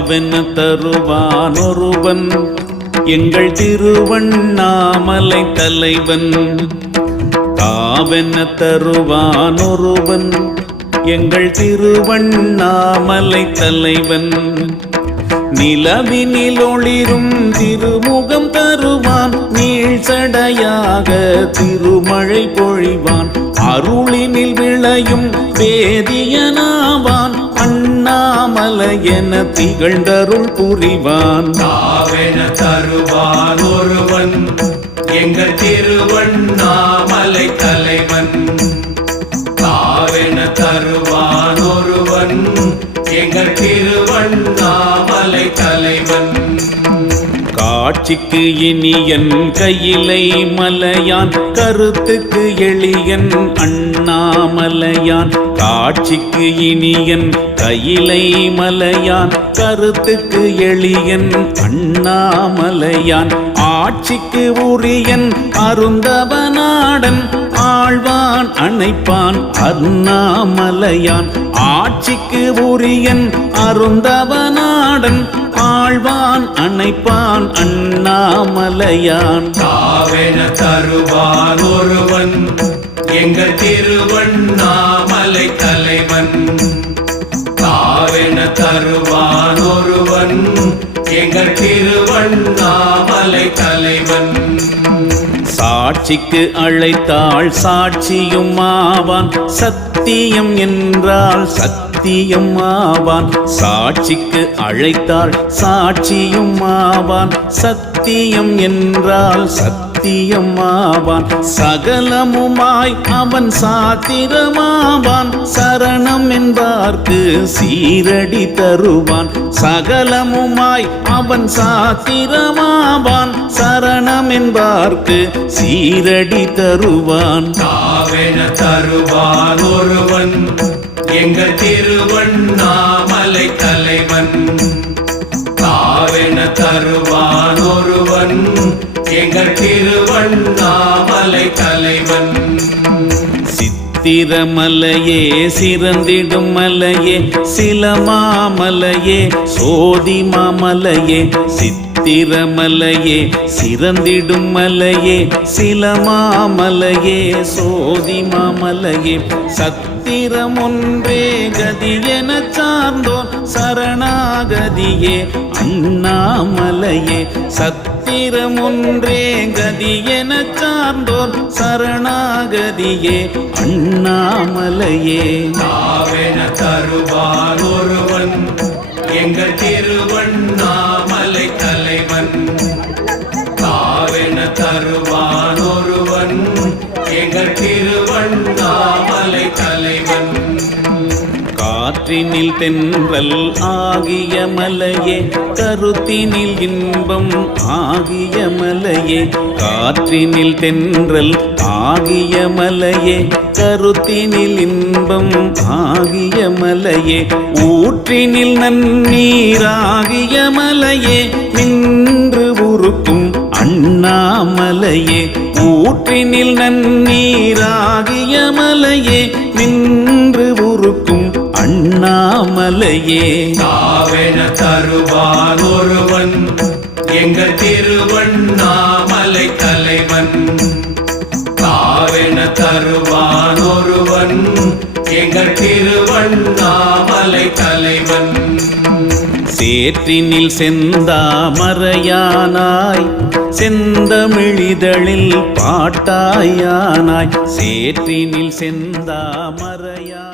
தாவென தருவான் ஒருவன். எங்கள் திருவண்ணாமலை தலைவன். தாவென தருவான் ஒருவன். எங்கள் திருவண்ணாமலை தலைவன். நிலவினில் ஒளிரும் திருமுகம் தருவான். நீள் சடையாக திருமழை பொழிவான். அருளினில் விளையும் வேதியனாவான். அண்ணாமலை என திகழ்ந்தருள் புரிவான். தருவான் ஒருவன். எங்கள் திருவன் ஆட்சிக்கு இனியன் கையிலை மலையான் கருத்துக்கு எளியன் அண்ணாமலையான். காட்சிக்கு இனியன் கையிலை மலையான் கருத்துக்கு எளியன் அண்ணாமலையான். ஆட்சிக்கு உரியன் அருந்தவனாடன் ஆழ்வான் அணைப்பான் அண்ணாமலையான். ஆட்சிக்கு உரியன் அருந்தவனாடன் ஆழ்வான் அணைப்பான் அண்ணாமலையான். தாவென தருவான் ஒருவன் எங்கள் திருவண்ணாமலை தலைவன். தாவென தருவான் ஒருவன் எங்கள் திருவண்ணாமலை தலைவன். சாட்சிக்கு அழைத்தாள் சாட்சியும் ஆவான் சத்தியம் என்றால் சத்தியம் ஆவான் சாட்சிக்கு அழைத்தாள் சாட்சியும் ஆவான் சத்தியம் என்றால் சத்தியம் ஆவான் சகலமுமாய் அவன் சாத்திரமாவான். சரணம் என்பார்க்கு சீரடி தருவான். சகலமுமாய் அவன் சாத்திரமாவான். சரணம் என்பார்க்கு சீரடி தருவான். தருவான் ஒருவன். எங்கள் திருவண்ணாமலை தலைவன். தாவென தருவான் ஒருவன். எங்கள் திருவண்ணாமலை தலைவன். சித்திரமலையே சிறந்திடும் மலையே சிலமாமலையே சோதிமாமலையே சித்த திறமலையே சிறந்திடும் மலையே சிலமாமலையே சோதிமாமலையே சத்திரம் ஒன்றே கதி எனச் சார்ந்தோன் சரணாகதியே அண்ணாமலையே. சத்திரம் ஒன்றே கதி எனச் சார்ந்தோன் சரணாகதியே அண்ணாமலையே. தாவென தருவான் ஒருவன் எங்கள் திரு எங்கள் திருவண்ணாமலை தலைவன். காற்றினில் தென்றல் ஆகிய மலையே கருத்தினில் இன்பம் ஆகிய மலையே காற்றினில் தென்றல் ஆகிய மலையே கருத்தினில் இன்பம் ஆகிய மலையே ஊற்றினில் நன்னீராகிய மலையே நின்று உருக்கும் அண்ணாமலையே ஊற்றினில் நன்னீராகிய மலையே நின்று உருக்கும் அண்ணாமலையே. தாவென தருவான் ஒருவன் எங்கள் திருவண்ணாமலை தலைவன். தாவென தருவான் ஒருவன் எங்கள் திருவண்ணாமலை தலைவன். சேற்றினில் செந்தாமரையானாய் செந்தமிழிதழில் பாட்டாயானாய் சேற்றினில் செந்தாமரையானாய்